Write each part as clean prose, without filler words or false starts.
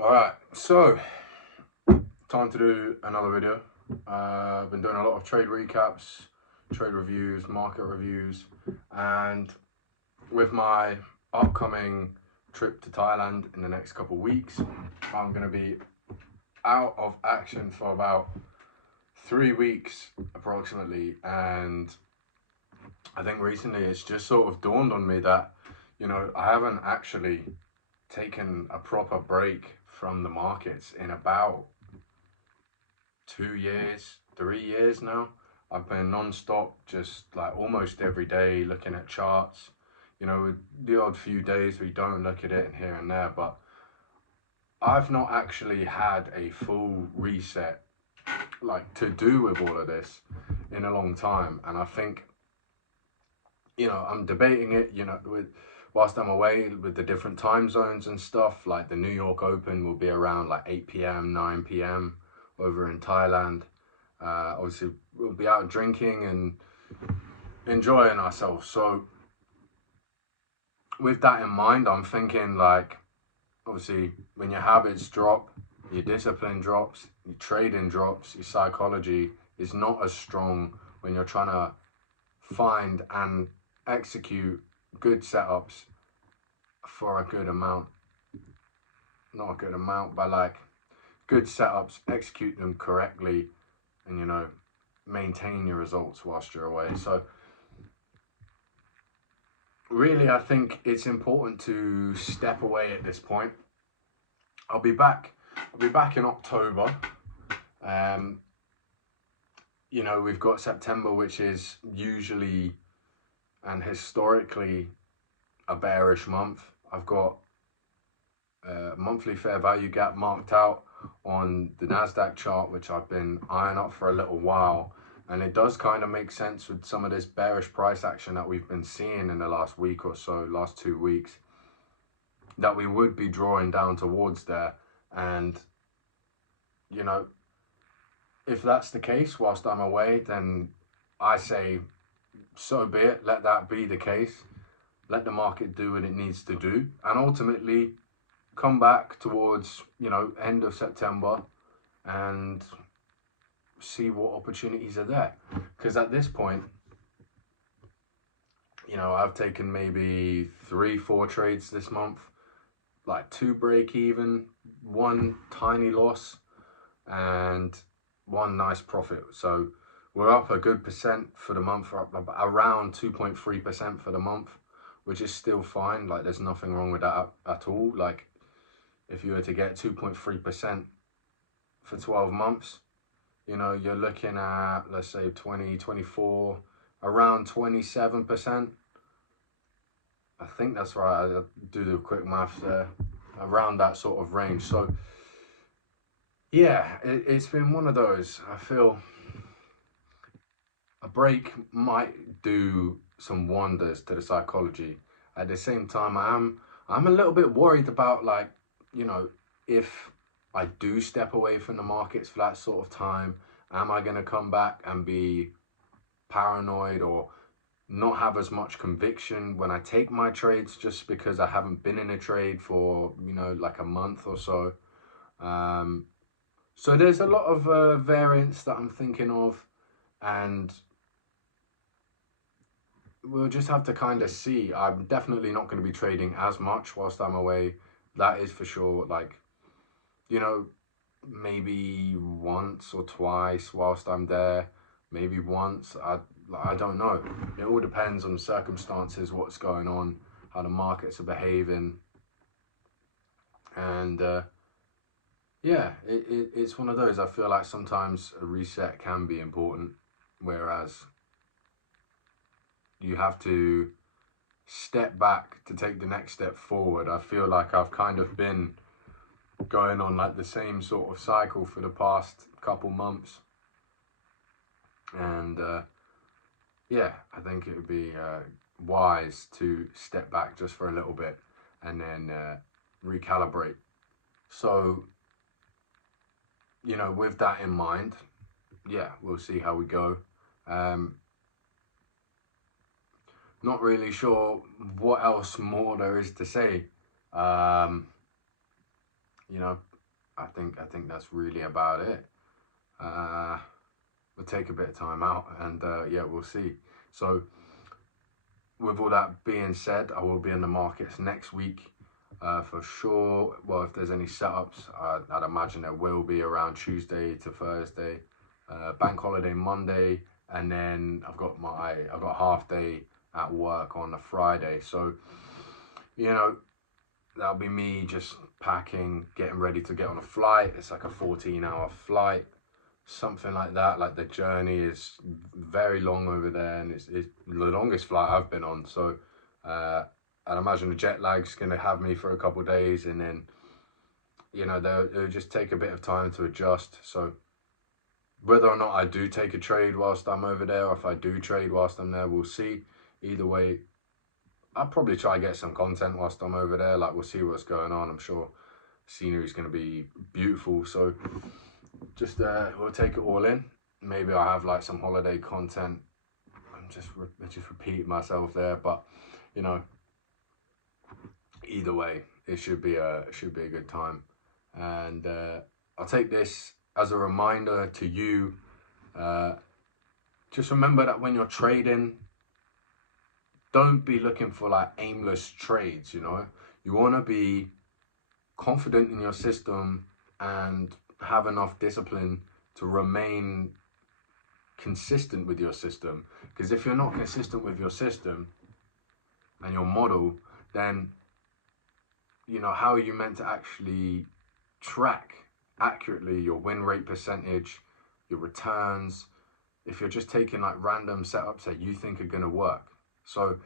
Alright, so time to do another video. I've been doing a lot of trade recaps, trade reviews, market reviews, and with my upcoming trip to Thailand in the next couple of weeks, I'm going to be out of action for about 3 weeks approximately. And I think recently it's just sort of dawned on me that, I haven't actually taken a proper break from the markets in about 2 years, 3 years now. I've been non-stop, just like almost every day looking at charts. The odd few days we don't look at it here and there, but I've not actually had a full reset like to do with all of this in a long time. And I think, I'm debating it, whilst I'm away with the different time zones and stuff. Like the New York Open will be around like 8 p.m., 9 p.m. over in Thailand. Obviously, we'll be out drinking and enjoying ourselves. So with that in mind, I'm thinking like, obviously, when your habits drop, your discipline drops, your trading drops, your psychology is not as strong when you're trying to find and execute good setups for a good amount. Not a good amount, but like good setups, execute them correctly, and maintain your results whilst you're away. So really, I think it's important to step away at this point. I'll be back in October. We've got September, which is usually and historically a bearish month. I've got a monthly fair value gap marked out on the NASDAQ chart, which I've been eyeing up for a little while. And it does kind of make sense with some of this bearish price action that we've been seeing in the last week or so, last 2 weeks, that we would be drawing down towards there. And, if that's the case whilst I'm away, then I say, so be it. Let that be the case. Let the market do what it needs to do. And ultimately, come back towards, end of September and see what opportunities are there. Because at this point, I've taken maybe 3-4 trades this month, like 2 break even, 1 tiny loss, and 1 nice profit. So we're up a good percent for the month, we're up around 2.3% for the month, which is still fine. Like there's nothing wrong with that at all. Like if you were to get 2.3% for 12 months, you're looking at, let's say 2024, around 27%. I think that's right. I do the quick maths there, around that sort of range. So yeah, it's been one of those. I feel a break might do some wonders to the psychology. At the same time, I'm a little bit worried about, like, if I do step away from the markets for that sort of time, am I going to come back and be paranoid or not have as much conviction when I take my trades just because I haven't been in a trade for, like a month or so. So there's a lot of variants that I'm thinking of, and we'll just have to kind of see. I'm definitely not going to be trading as much whilst I'm away. That is for sure. Like, maybe once or twice whilst I'm there. Maybe once. I don't know. It all depends on the circumstances, what's going on, how the markets are behaving. And yeah, it's one of those. I feel like sometimes a reset can be important, whereas you have to step back to take the next step forward. I feel like I've kind of been going on like the same sort of cycle for the past couple months. And yeah, I think it would be wise to step back just for a little bit and then recalibrate. So, with that in mind, yeah, we'll see how we go. Not really sure what else more there is to say. I think that's really about it. We'll take a bit of time out, and yeah, we'll see. So with all that being said, I will be in the markets next week for sure. Well, if there's any setups, I'd imagine there will be around Tuesday to Thursday, bank holiday Monday, and then I've got a half day at work on a Friday. So, you know, that'll be me just packing, getting ready to get on a flight. It's like a 14-hour flight, something like that. Like the journey is very long over there, and it's the longest flight I've been on. So I'd imagine the jet lag's going to have me for a couple of days, and then, you know, they'll just take a bit of time to adjust. So whether or not I do take a trade whilst I'm over there, or if I do trade whilst I'm there, we'll see. Either way, I'll probably try to get some content whilst I'm over there. Like, we'll see what's going on. I'm sure scenery is going to be beautiful. So just we'll take it all in. Maybe I'll have like some holiday content. I'm just repeating myself there, but you know, either way, it should be a good time. And I'll take this as a reminder to you. Just remember that when you're trading, don't be looking for like aimless trades. You know, you want to be confident in your system and have enough discipline to remain consistent with your system. Because if you're not consistent with your system and your model, then, you know, how are you meant to actually track accurately your win rate percentage, your returns, if you're just taking like random setups that you think are going to work? So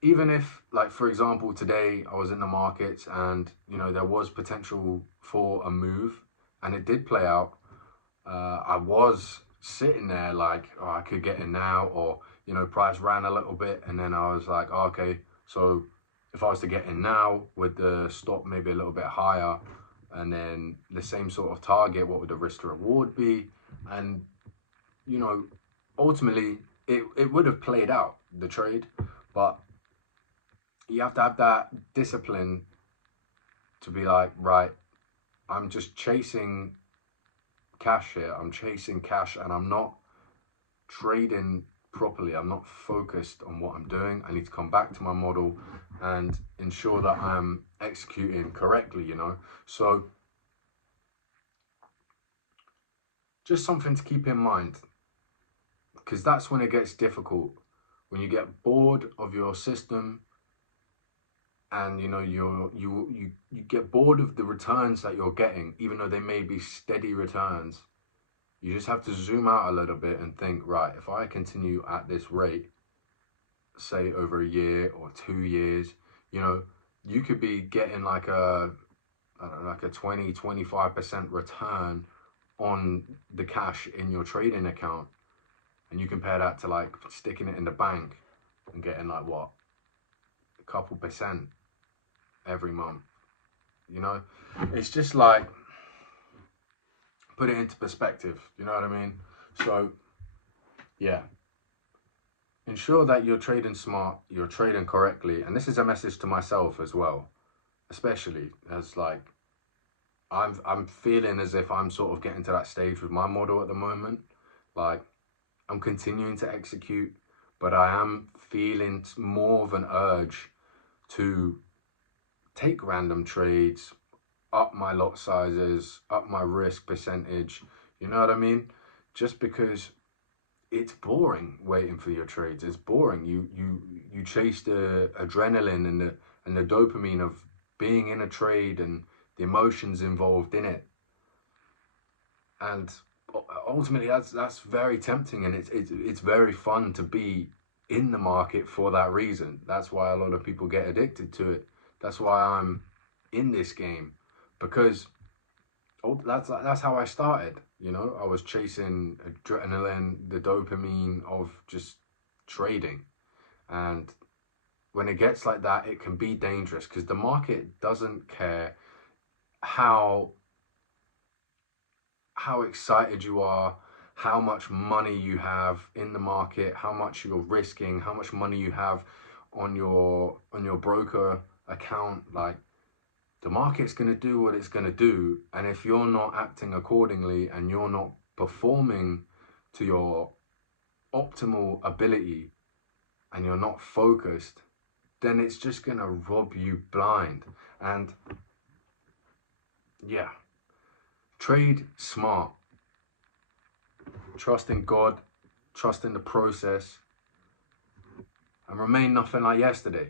even if, like, for example, today I was in the markets and, you know, there was potential for a move and it did play out, I was sitting there like, oh, I could get in now, or, you know, price ran a little bit and then I was like, oh, okay, so if I was to get in now with the stop maybe a little bit higher and then the same sort of target, what would the risk to reward be? And, you know, ultimately it would have played out, the trade, but you have to have that discipline to be like, right, I'm just chasing cash here. I'm chasing cash and I'm not trading properly. I'm not focused on what I'm doing. I need to come back to my model and ensure that I'm executing correctly, you know? So just something to keep in mind, because that's when it gets difficult. When you get bored of your system, and you know you get bored of the returns that you're getting, even though they may be steady returns. You just have to zoom out a little bit and think, right, if I continue at this rate, say over a year or 2 years, you know, you could be getting like a, I don't know, like a 20-25% return on the cash in your trading account, and you compare that to like sticking it in the bank and getting like what, a couple percent every month. You know, it's just like, put it into perspective, you know what I mean? So yeah, ensure that you're trading smart, you're trading correctly. And this is a message to myself as well, especially as like I'm feeling as if I'm sort of getting to that stage with my model at the moment. Like, I'm continuing to execute, but I am feeling more of an urge to take random trades, up my lot sizes, up my risk percentage, you know what I mean? Just because it's boring waiting for your trades. It's boring. You chase the adrenaline and the dopamine of being in a trade and the emotions involved in it. And ultimately that's very tempting, and it's very fun to be in the market for that reason. That's why a lot of people get addicted to it. That's why I'm in this game, because that's how I started. You know, I was chasing adrenaline, the dopamine of just trading. And when it gets like that, it can be dangerous, because the market doesn't care how excited you are, how much money you have in the market, how much you're risking, how much money you have on your broker account. Like, The market's going to do what it's going to do. And if you're not acting accordingly and you're not performing to your optimal ability and you're not focused, then it's just going to rob you blind. And yeah, trade smart. Trust in God, trust in the process, and remain nothing like yesterday.